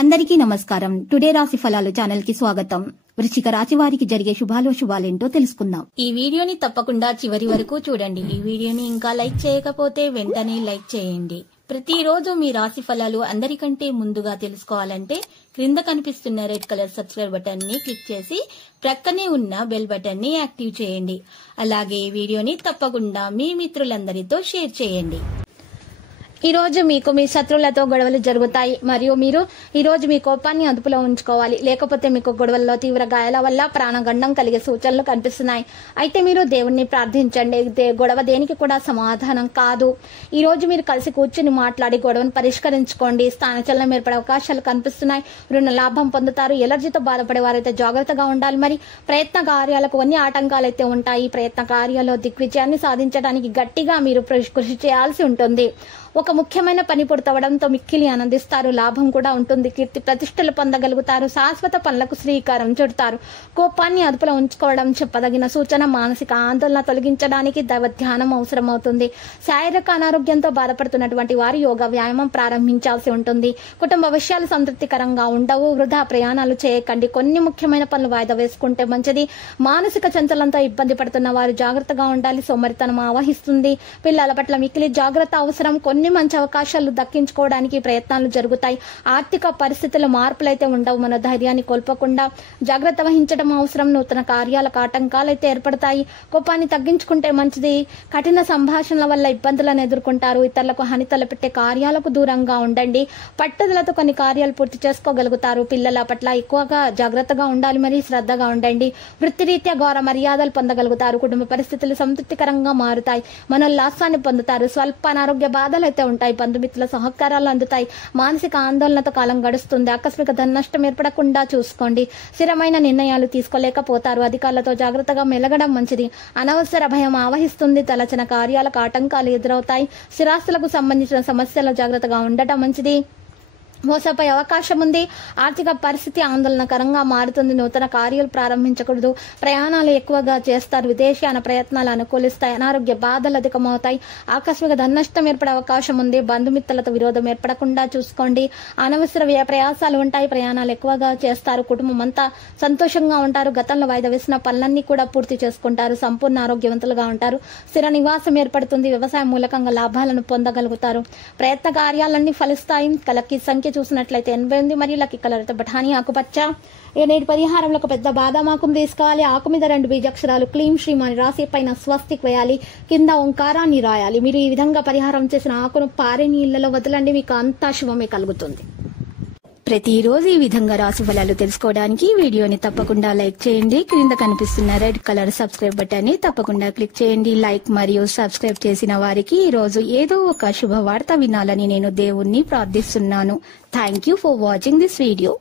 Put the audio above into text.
అందరికీ నమస్కారం. టుడే రాశి ఫలాలు ఛానల్ కి స్వాగతం. వృశ్చిక రాశి వారికి జరిగే శుభాలేంటో తెలుసుకుందాం. ఈ వీడియోని తప్పకుండా చివరి వరకు చూడండి. ఈ వీడియోని ఇంకా లైక్ చేయకపోతే వెంటనే లైక్ చేయండి. ప్రతిరోజు మీ రాశి ఫలాలు అందరికంటే ముందుగా తెలుసుకోవాలంటే క్రింద కనిపిస్తున్న రెడ్ కలర్ సబ్స్క్రైబ్ బటన్ ని క్లిక్ చేసి ప్రక్కనే ఉన్న బెల్ బటన్ ని యాక్టివ్ చేయండి. అలాగే ఈ వీడియోని తప్పకుండా మీ మిత్రులందరితో షేర్ చేయండి. ఈ రోజు మీకు మీ శత్రువులతో గొడవలు జరుగుతాయి మరియు మీరు ఈ రోజు మీ కోపాన్ని అదుపులో ఉంచుకోవాలి. లేకపోతే మీకు గొడవల్లో తీవ్ర గాయాల వల్ల ప్రాణగండం కలిగే సూచనలు కనిపిస్తున్నాయి. అయితే మీరు దేవుణ్ణి ప్రార్థించండి. గొడవ దేనికి కూడా సమాధానం కాదు. ఈ రోజు మీరు కలిసి కూర్చుని మాట్లాడి గొడవను పరిష్కరించుకోండి. స్థానచలనం ఏర్పడే అవకాశాలు కనిపిస్తున్నాయి. రుణ లాభం పొందుతారు. ఎలర్జీతో బాధపడే వారైతే జాగ్రత్తగా ఉండాలి. మరి ప్రయత్న కార్యాలకు కొన్ని ఆటంకాలు అయితే ఉంటాయి. ప్రయత్న కార్యాల్లో దిగ్విజయాన్ని సాధించడానికి గట్టిగా మీరు కృషి చేయాల్సి ఉంటుంది. ఒక ముఖ్యమైన పని పూర్తవడంతో మిక్కిలి ఆనందిస్తారు. లాభం కూడా ఉంటుంది. కీర్తి ప్రతిష్టలు పొందగలుగుతారు. శాశ్వత పనులకు శ్రీకారం చుడతారు. కోపాన్ని అదుపులో ఉంచుకోవడం చెప్పదగిన సూచన. మానసిక ఆందోళన తొలగించడానికి దైవ ధ్యానం అవసరమవుతుంది. శారీరక అనారోగ్యంతో బాధపడుతున్నటువంటి వారు యోగా వ్యాయామం ప్రారంభించాల్సి ఉంటుంది. కుటుంబ విషయాలు సంతృప్తికరంగా ఉండవు. వృధా ప్రయాణాలు చేయకండి. కొన్ని ముఖ్యమైన పనులు వాయిదా వేసుకుంటే మంచిది. మానసిక చంచలంతో ఇబ్బంది పడుతున్న వారు జాగ్రత్తగా ఉండాలి. సోమరితనం ఆవహిస్తుంది. పిల్లల పట్ల మిక్కిలి జాగ్రత్త అవసరం. కొన్ని మంచి అవకాశాలు దక్కించుకోవడానికి ప్రయత్నాలు జరుగుతాయి. ఆర్థిక పరిస్థితుల్లో మార్పులైతే ఉండవు. మన ధైర్యాన్ని కోల్పోకుండా జాగ్రత్త వహించడం అవసరం. నూతన కార్యాలకు ఆటంకాలైతే ఏర్పడతాయి. కోపాన్ని తగ్గించుకుంటే మంచిది. కఠిన సంభాషణల వల్ల ఇబ్బందులను ఎదుర్కొంటారు. ఇతరులకు హాని తలపెట్టే కార్యాలకు దూరంగా ఉండండి. పట్టుదలతో కొన్ని కార్యాలు పూర్తి చేసుకోగలుగుతారు. పిల్లల పట్ల ఎక్కువగా జాగ్రత్తగా ఉండాలి. మరి శ్రద్ధగా ఉండండి. వృత్తిరీత్యా గౌరవ మర్యాదలు పొందగలుగుతారు. కుటుంబ పరిస్థితులు సంతృప్తికరంగా మారుతాయి. మనోల్లాసాన్ని పొందుతారు. స్వల్ప అనారోగ్య బాధలు అయితే ఉంటాయి. బంధుమిత్రుల సహకారాలు అందుతాయి. మానసిక ఆందోళనతో కాలం గడుస్తుంది. ఆకస్మిక ధన నష్టం ఏర్పడకుండా చూసుకోండి. స్థిరమైన నిర్ణయాలు తీసుకోలేకపోతారు. అధికారులతో జాగ్రత్తగా మెలగడం మంచిది. అనవసర భయం ఆవహిస్తుంది. తలచిన కార్యాలకు ఆటంకాలు ఎదురవుతాయి. స్థిరాస్తులకు సంబంధించిన సమస్యల్లో జాగ్రత్తగా ఉండటం మంచిది. మోసపోయే అవకాశం ఉంది. ఆర్థిక పరిస్థితి ఆందోళనకరంగా మారుతుంది. నూతన కార్యాలు ప్రారంభించకూడదు. ప్రయాణాలు ఎక్కువగా చేస్తారు. విదేశీయాన ప్రయత్నాలు అనుకూలిస్తాయి. అనారోగ్య బాధలు అధికమవుతాయి. ఆకస్మిక ధననష్టం ఏర్పడే అవకాశం ఉంది. బంధుమిత్రులతో విరోధం ఏర్పడకుండా చూసుకోండి. అనవసర వ్యయ ప్రయాసాలు ఉంటాయి. ప్రయాణాలు ఎక్కువగా చేస్తారు. కుటుంబం అంతా సంతోషంగా ఉంటారు. గతంలో వాయిదా వేసిన పనులన్నీ కూడా పూర్తి చేసుకుంటారు. సంపూర్ణ ఆరోగ్యవంతులుగా ఉంటారు. స్థిర నివాసం ఏర్పడుతుంది. వ్యవసాయం మూలకంగా లాభాలను పొందగలుగుతారు. ప్రయత్న కార్యాలన్నీ ఫలిస్తాయి. కలకి సంఖ్య చూసినట్లయితే 88 మరియు లక్కీ కలర్ అయితే బఠానీ ఆకుపచ్చ. నేటి పరిహారంలో ఒక పెద్ద బాదాం ఆకును తీసుకోవాలి. ఆకు మీద 2 బీజాక్షరాలు క్లీం శ్రీం అని రాసి పైన స్వస్తిక్ వేయాలి. కింద ఓంకారాన్ని రాయాలి. మీరు ఈ విధంగా పరిహారం చేసిన ఆకును పారే నీళ్లలో వదలండి. మీకు అంతా శుభమే కలుగుతుంది. ప్రతిరోజు ఈ విధంగా రాశి ఫలాలు తెలుసుకోవడానికి వీడియోని తప్పకుండా లైక్ చేయండి. క్రింద కనిపిస్తున్న రెడ్ కలర్ సబ్స్క్రైబ్ బటన్ ని తప్పకుండా క్లిక్ చేయండి. లైక్ మరియు సబ్స్క్రైబ్ చేసిన వారికి ఈ రోజు ఏదో ఒక శుభవార్త వినాలని నేను దేవుణ్ణి ప్రార్థిస్తున్నాను. Thank you for watching this video.